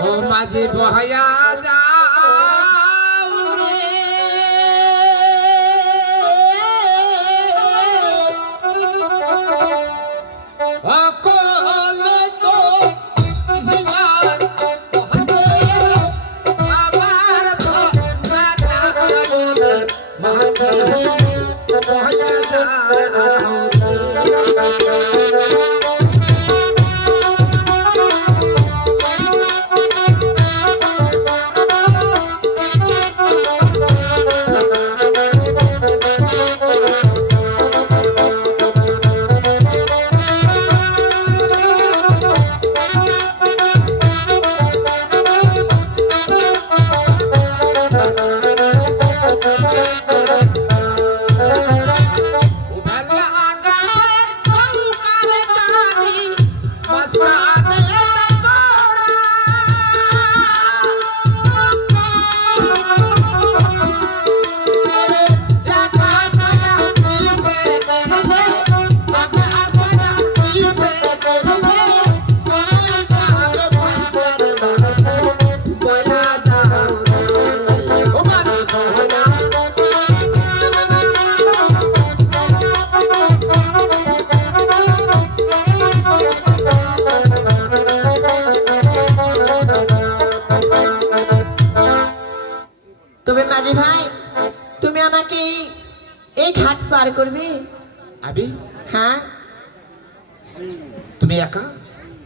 ও মাঝি বহায়া যাও অকল তো জিয়ার তবে মাঝি ভাই তুমি আমাকে এই- এই ঘাট পার করবে? আবি? হ্যাঁ। তুমি একা?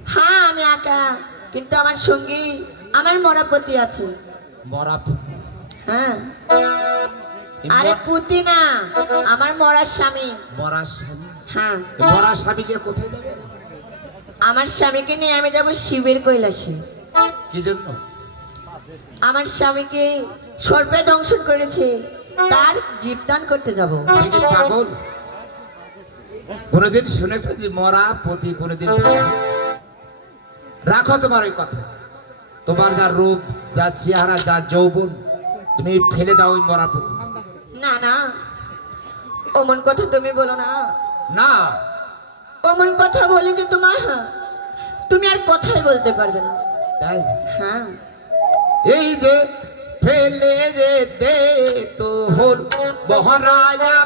হ্যাঁ আমি একা। কিন্তু আমার সঙ্গী আমার মরাপতি আছে। মরা পুতি? হ্যাঁ। আরে পুতি না আমার মরার স্বামী। মরার স্বামী? হ্যাঁ। এই মরা স্বামীকে কোথায় যাবে আমার স্বামীকে নিয়ে আমি যাব শিবের কৈলাসে। কি জন্য? আমার স্বামীকে সর্পে দংশন করেছে। তার জীবদান করতে যাব। পাগল। কোনদিন শুনেছো যে মরা পতি কোনদিন রাখো তোমার ওই কথা। তোমার যা রূপ যা চেহারা যা যৌবন তুমি ফেলে দাও ওই মরা পতি। না না। অমন কথা তুমি বলো না। না। অমন কথা বলে যে তোমার তুমি আর কথাই বলতে পারবে না। তাই? হ্যাঁ। এই যে ফেলে যেতে তোর বহরায়া